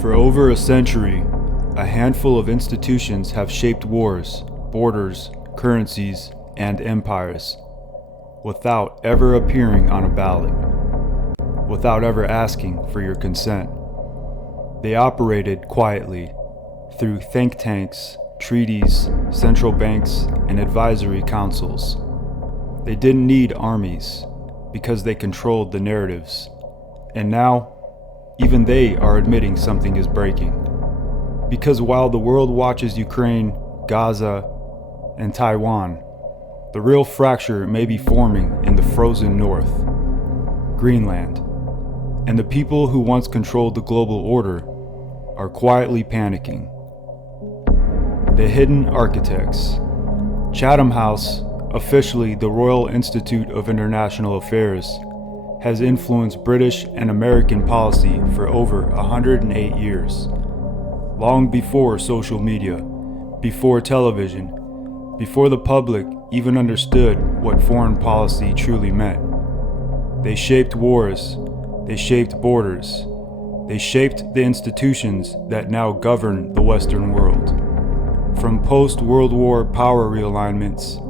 For over a century, a handful of institutions have shaped wars, borders, currencies, and empires, without ever appearing on a ballot, without ever asking for your consent. They operated quietly through think tanks, treaties, central banks, and advisory councils. They didn't need armies because they controlled the narratives. And now, even they are admitting something is breaking. Because while the world watches Ukraine, Gaza, and Taiwan, the real fracture may be forming in the frozen north, Greenland. And the people who once controlled the global order are quietly panicking. The hidden architects. Chatham House, officially the Royal Institute of International Affairs, has influenced British and American policy for over 108 years. Long before social media, before television, before the public even understood what foreign policy truly meant. They shaped wars, they shaped borders, they shaped the institutions that now govern the Western world. From post-World War power realignments,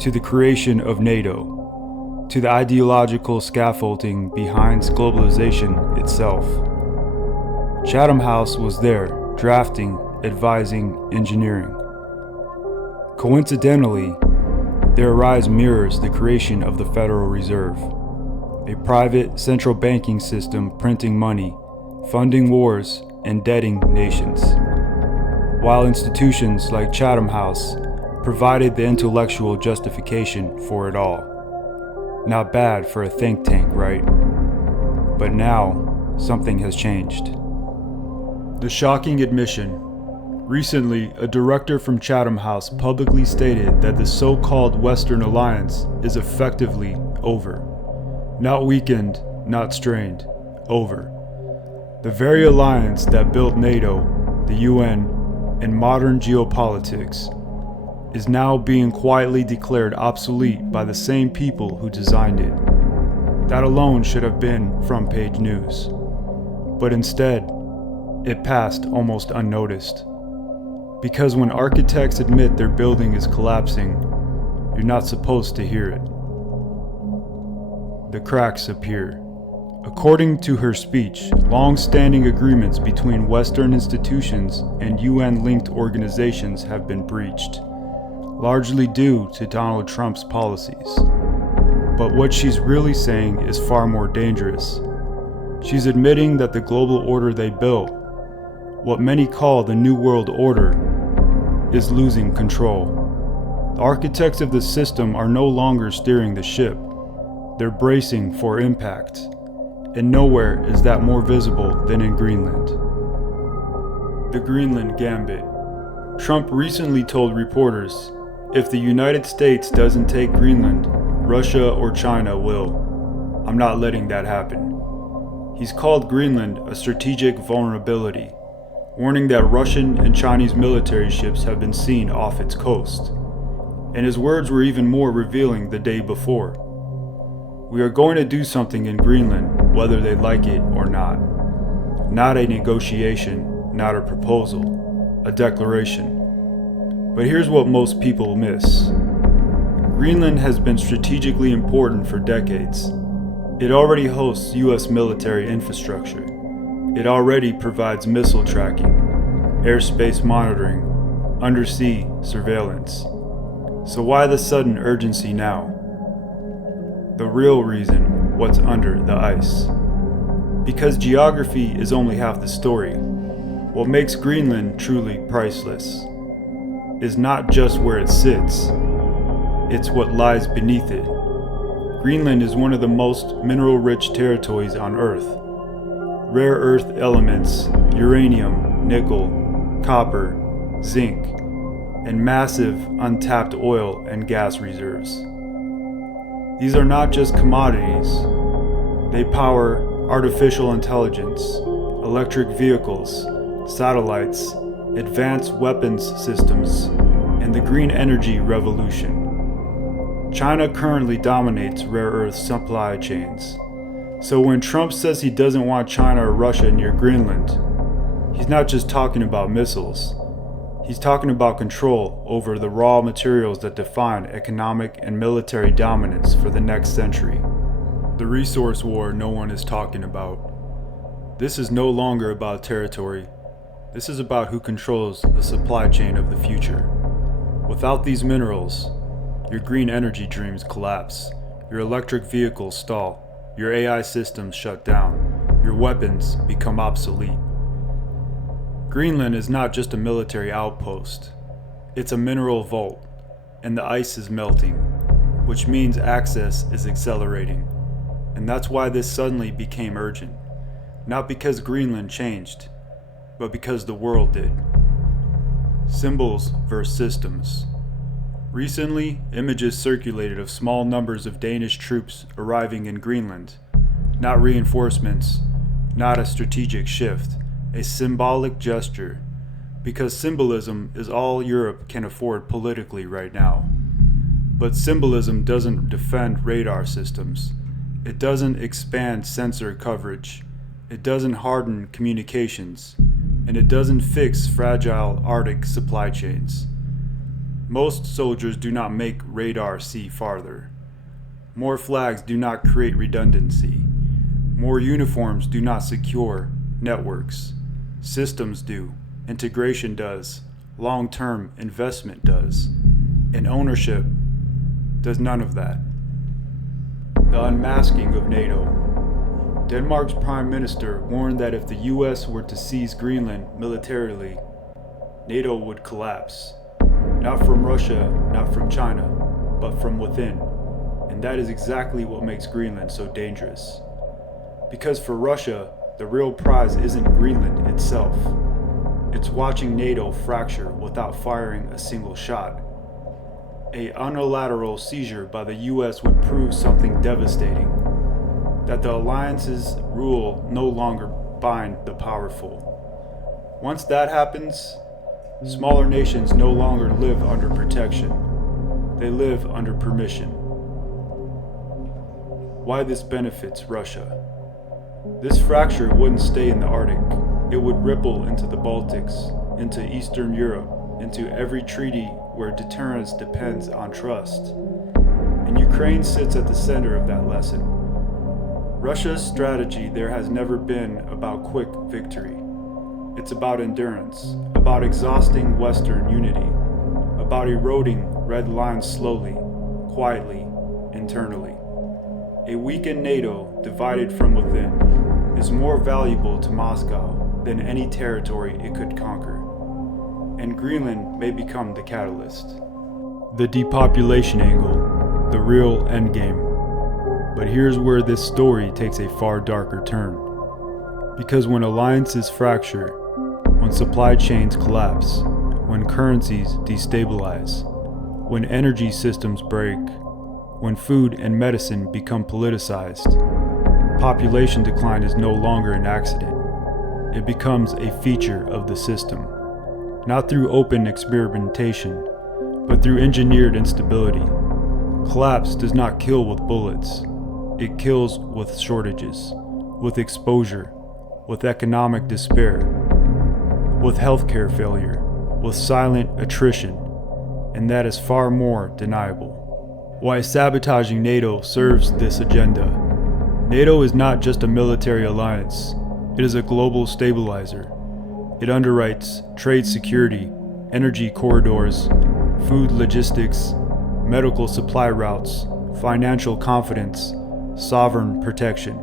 to the creation of NATO, to the ideological scaffolding behind globalization itself. Chatham House was there, drafting, advising, engineering. Coincidentally, their rise mirrors the creation of the Federal Reserve, a private central banking system printing money, funding wars, and indebting nations. While institutions like Chatham House provided the intellectual justification for it all. Not bad for a think tank, right? But now, something has changed. The shocking admission. Recently, a director from Chatham House publicly stated that the so-called Western Alliance is effectively over. Not weakened, not strained, over. The very alliance that built NATO, the UN, and modern geopolitics is now being quietly declared obsolete by the same people who designed it. That alone should have been front-page news. But instead, it passed almost unnoticed. Because when architects admit their building is collapsing, you're not supposed to hear it. The cracks appear. According to her speech, long-standing agreements between Western institutions and UN-linked organizations have been breached, largely due to Donald Trump's policies. But what she's really saying is far more dangerous. She's admitting that the global order they built, what many call the New World Order, is losing control. The architects of the system are no longer steering the ship. They're bracing for impact. And nowhere is that more visible than in Greenland. The Greenland Gambit. Trump recently told reporters, if the United States doesn't take Greenland, Russia or China will. I'm not letting that happen. He's called Greenland a strategic vulnerability, warning that Russian and Chinese military ships have been seen off its coast. And his words were even more revealing the day before. We are going to do something in Greenland, whether they like it or not. Not a negotiation, not a proposal, a declaration. But here's what most people miss. Greenland has been strategically important for decades. It already hosts US military infrastructure. It already provides missile tracking, airspace monitoring, undersea surveillance. So why the sudden urgency now? The real reason, what's under the ice. Because geography is only half the story. What makes Greenland truly priceless is not just where it sits, it's what lies beneath it. Greenland is one of the most mineral-rich territories on Earth. Rare earth elements, uranium, nickel, copper, zinc, and massive untapped oil and gas reserves. These are not just commodities. They power artificial intelligence, electric vehicles, satellites, advanced weapons systems, and the green energy revolution. China currently dominates rare earth supply chains. So when Trump says he doesn't want China or Russia near Greenland, He's not just talking about missiles. He's talking about control over the raw materials that define economic and military dominance for the next century. The resource war no one is talking about. This is no longer about territory. This is about who controls the supply chain of the future. Without these minerals, your green energy dreams collapse. Your electric vehicles stall. Your AI systems shut down. Your weapons become obsolete. Greenland is not just a military outpost. It's a mineral vault, and the ice is melting, which means access is accelerating. And that's why this suddenly became urgent. Not because Greenland changed, but because the world did. Symbols versus systems. Recently, images circulated of small numbers of Danish troops arriving in Greenland. Not reinforcements, not a strategic shift. A symbolic gesture, because symbolism is all Europe can afford politically right now. But symbolism doesn't defend radar systems. It doesn't expand sensor coverage. It doesn't harden communications. And it doesn't fix fragile Arctic supply chains. Most soldiers do not make radar see farther. More flags do not create redundancy. More uniforms do not secure networks. Systems do, integration does, long-term investment does, and ownership does none of that. The unmasking of NATO. Denmark's prime minister warned that if the US were to seize Greenland militarily, NATO would collapse. Not from Russia, not from China, but from within. And that is exactly what makes Greenland so dangerous. Because for Russia, the real prize isn't Greenland itself. It's watching NATO fracture without firing a single shot. A unilateral seizure by the US would prove something devastating. That the alliance's rule no longer bind the powerful. Once that happens, smaller nations no longer live under protection. They live under permission. Why this benefits Russia? This fracture wouldn't stay in the Arctic. It would ripple into the Baltics, into Eastern Europe, into every treaty where deterrence depends on trust. And Ukraine sits at the center of that lesson. Russia's strategy there has never been about quick victory. It's about endurance, about exhausting Western unity, about eroding red lines slowly, quietly, internally. A weakened NATO, divided from within, is more valuable to Moscow than any territory it could conquer. And Greenland may become the catalyst. The depopulation angle, the real endgame. But here's where this story takes a far darker turn. Because when alliances fracture, when supply chains collapse, when currencies destabilize, when energy systems break, when food and medicine become politicized, population decline is no longer an accident. It becomes a feature of the system, not through open experimentation, but through engineered instability. Collapse does not kill with bullets. It kills with shortages, with exposure, with economic despair, with healthcare failure, with silent attrition, and that is far more deniable. Why sabotaging NATO serves this agenda. NATO is not just a military alliance, it is a global stabilizer. It underwrites trade security, energy corridors, food logistics, medical supply routes, financial confidence, sovereign protection.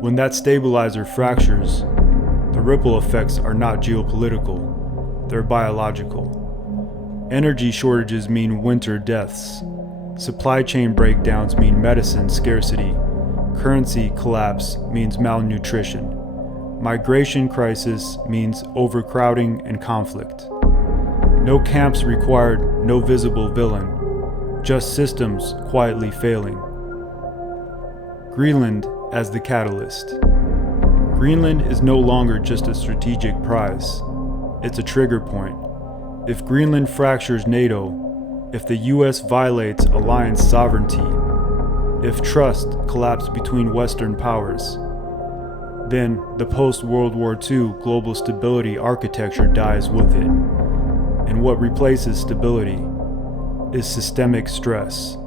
When that stabilizer fractures, the ripple effects are not geopolitical, they're biological. Energy shortages mean winter deaths. Supply chain breakdowns mean medicine scarcity. Currency collapse means malnutrition. Migration crisis means overcrowding and conflict. No camps required, no visible villain, just systems quietly failing. Greenland as the catalyst. Greenland is no longer just a strategic prize, it's a trigger point. If Greenland fractures NATO, if the US violates alliance sovereignty, if trust collapses between Western powers, Then, the post-World War II global stability architecture dies with it. And what replaces stability is systemic stress,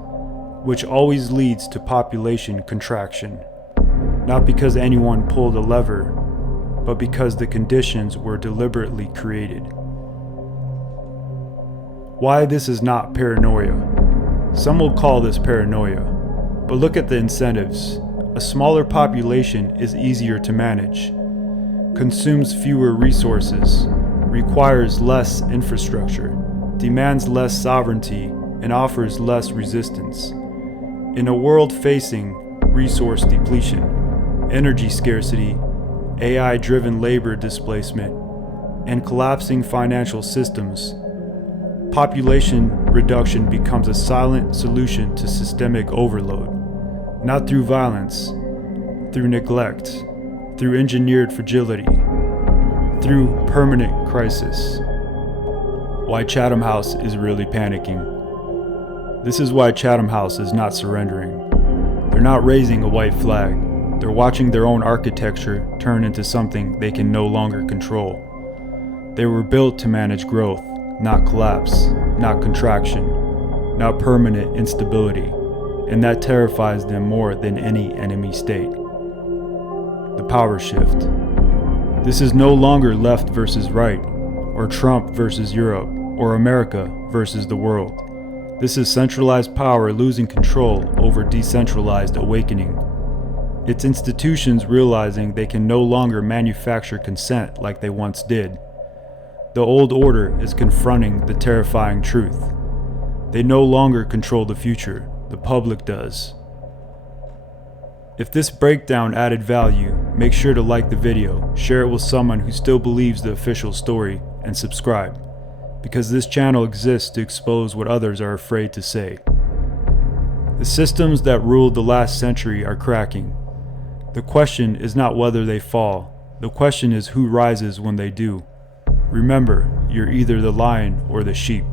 which always leads to population contraction. Not because anyone pulled a lever, but because the conditions were deliberately created. Why this is not paranoia? Some will call this paranoia, but look at the incentives. A smaller population is easier to manage, consumes fewer resources, requires less infrastructure, demands less sovereignty, and offers less resistance. In a world facing resource depletion, energy scarcity, AI-driven labor displacement, and collapsing financial systems, population reduction becomes a silent solution to systemic overload. Not through violence, through neglect, through engineered fragility, through permanent crisis. Why Chatham House is really panicking. This is why Chatham House is not surrendering. They're not raising a white flag. They're watching their own architecture turn into something they can no longer control. They were built to manage growth, not collapse, not contraction, not permanent instability. And that terrifies them more than any enemy state. The power shift. This is no longer left versus right, or Trump versus Europe, or America versus the world. This is centralized power losing control over decentralized awakening. It's institutions realizing they can no longer manufacture consent like they once did. The old order is confronting the terrifying truth. They no longer control the future. The public does. If this breakdown added value, make sure to like the video, share it with someone who still believes the official story, and subscribe, because this channel exists to expose what others are afraid to say. The systems that ruled the last century are cracking. The question is not whether they fall, the question is who rises when they do. Remember, you're either the lion or the sheep.